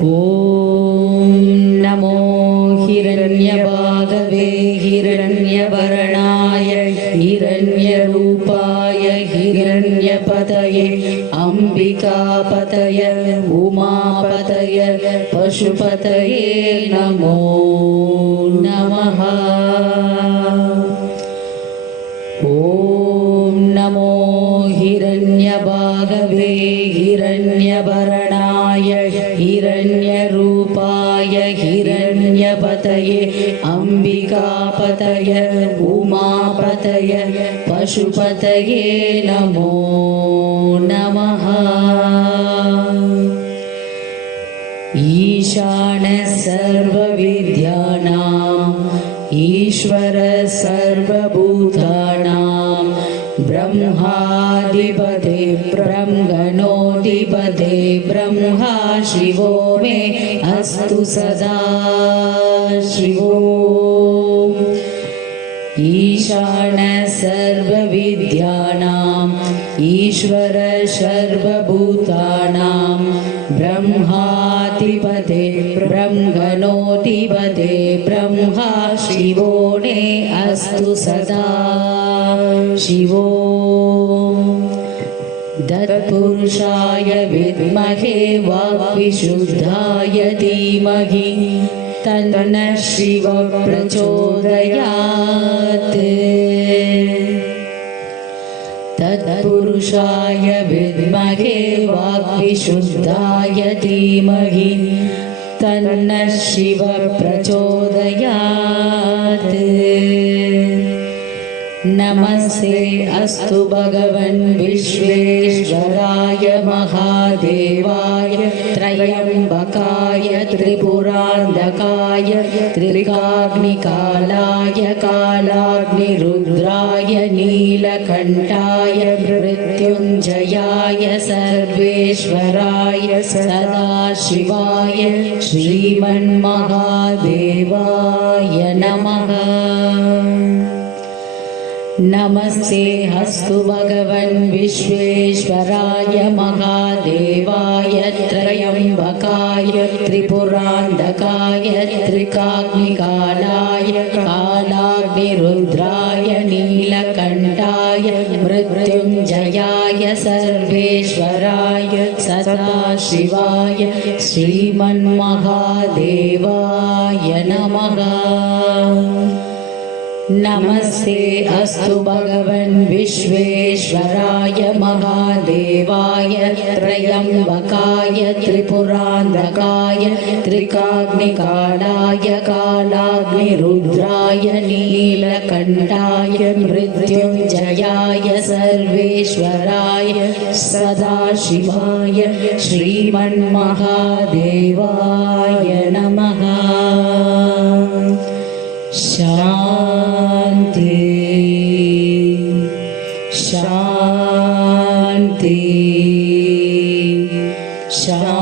ಓಂ ನಮೋ ಹಿರಣ್ಯಭಾಗವೇ ಹಿರಣ್ಯವರ್ಣಾಯ ಹಿರಣ್ಯರೂಪಾಯ ಹಿರಣ್ಯಪತಯೇ ಅಂಬಿಕಾಪತಯ ಉಮಾಪತಯ ಪಶುಪತಯೇ ನಮೋ ನಮಃ. ಓಂ ನಮೋ ಹಿರಣ್ಯಭಾಗವೇ ಹಿರಣ್ಯವರ್ಣಾಯ ಹಿರಣ್ಯರೂಪಾಯ ಹಿರಣ್ಯಪತಯೇ ಅಂಬಿಕಾಪತಯ ಉಮಾಪತಯ ಪಶುಪತಯೇ ನಮೋ ನಮಃ. ಈಶಾನ ಸರ್ವವಿದ್ಯಾನಾಂ ಈಶ್ವರ ಸರ್ವಭೂತಾನಾಂ ಬ್ರಹ್ಮಾಧಿಪತೆ ಬ್ರಹ್ಮಣೋಧಿಪತೆ ಬ್ರಹ್ಮ ಶಿವೋ ಮೇ ಅಸ್ತು ಸದಾ ಶಿವೋ. ಈಶಾನ ಸರ್ವವಿದ್ಯಾನಾಂ ಈಶ್ವರ ಸರ್ವಭೂತಾನಾಂ ಬ್ರಹ್ಮಾಧಿಪತೆ ಬ್ರಹ್ಮಣೋಧಿಪತೆ ಬ್ರಹ್ಮ ಶಿವೋ ಮೇ ಅಸ್ತು ಸದಾ ಶಿವೋ. ತತ್ಪುರುಷಾಯ ವಿದ್ಮಹೇ ವಾಗ್ವಿಶುದ್ಧಾಯ ಧೀಮಹಿ ತನ್ನಃ ಶಿವ ಪ್ರಚೋದಯಾತ್. ತತ್ಪುರುಷಾಯ ವಿದ್ಮಹೇ ವಾಗ್ವಿಶುದ್ಧಾಯ ಧೀಮಹಿ ತನ್ನಃ ಶಿವ ಪ್ರಚೋದಯಾತ್. ನಮಸ್ತೆ ಅಸ್ತು ಭಗವನ್ ವಿಶ್ವೇಶ್ವರಾಯ ಮಹಾದೇವಾಯ ತ್ರಯಂಬಕಾಯ ತ್ರಿಪುರಾಂಧಕಾಯ ತ್ರಿಕಾಗ್ನಿಕಾಲಾಯ ಕಾಲಾಗ್ನಿರುದ್ರಾಯ ನೀಲಕಂಠಾಯ ಮೃತ್ಯುಂಜಯಾಯ ಸರ್ವೇಶ್ವರಾಯ ಸದಾಶಿವಾಯ ಶ್ರೀಮನ್ಮಹಾದೇವಾಯ ನಮಃ. ನಮಸ್ತೆ ಅಸ್ತು ಭಗವನ್ ವಿಶ್ವೇಶ್ವರಾಯ ಮಹಾದೇವಾಯ ತ್ರಯಂಬಕಾಯ ತ್ರಿಪುರಾಂಧಕಾಯ ತ್ರಿಕಾಗ್ನಿಕಾಲಾಯ ಕಾಲಾಗ್ನಿರುದ್ರಾಯ ನೀಲಕಂಠಾಯ ಮೃತ್ಯುಂಜಯಾಯ ಸರ್ವೇಶ್ವರಾಯ ಸದಾಶಿವಾಯ ಶ್ರೀಮನ್ಮಹಾದೇವಾಯ ನಮಃ. ನಮಸ್ತೆ ಅಸ್ತು ಭಗವನ್ ವಿಶ್ವೇಶ್ವರಾಯ ಮಹಾದೇವಾಯ ತ್ರಯಂಬಕಾಯ ತ್ರಿಪುರಾಂಧಕಾಯ ತ್ರಿಕಾಗ್ನಿಕಾಲಾಯ ಕಾಲಾಗ್ನಿರುದ್ರಾಯ ನೀಲಕಂಠಾಯ ಮೃತ್ಯುಂಜಯಾಯ ಸರ್ವೇಶ್ವರಾಯ ಸದಾಶಿವಾಯ ಶ್ರೀಮನ್ಮಹಾದೇವಾಯ ನಮಃ. ಶಾಂತಿ ಶಾಂತಿ ಶಾಂತಿ.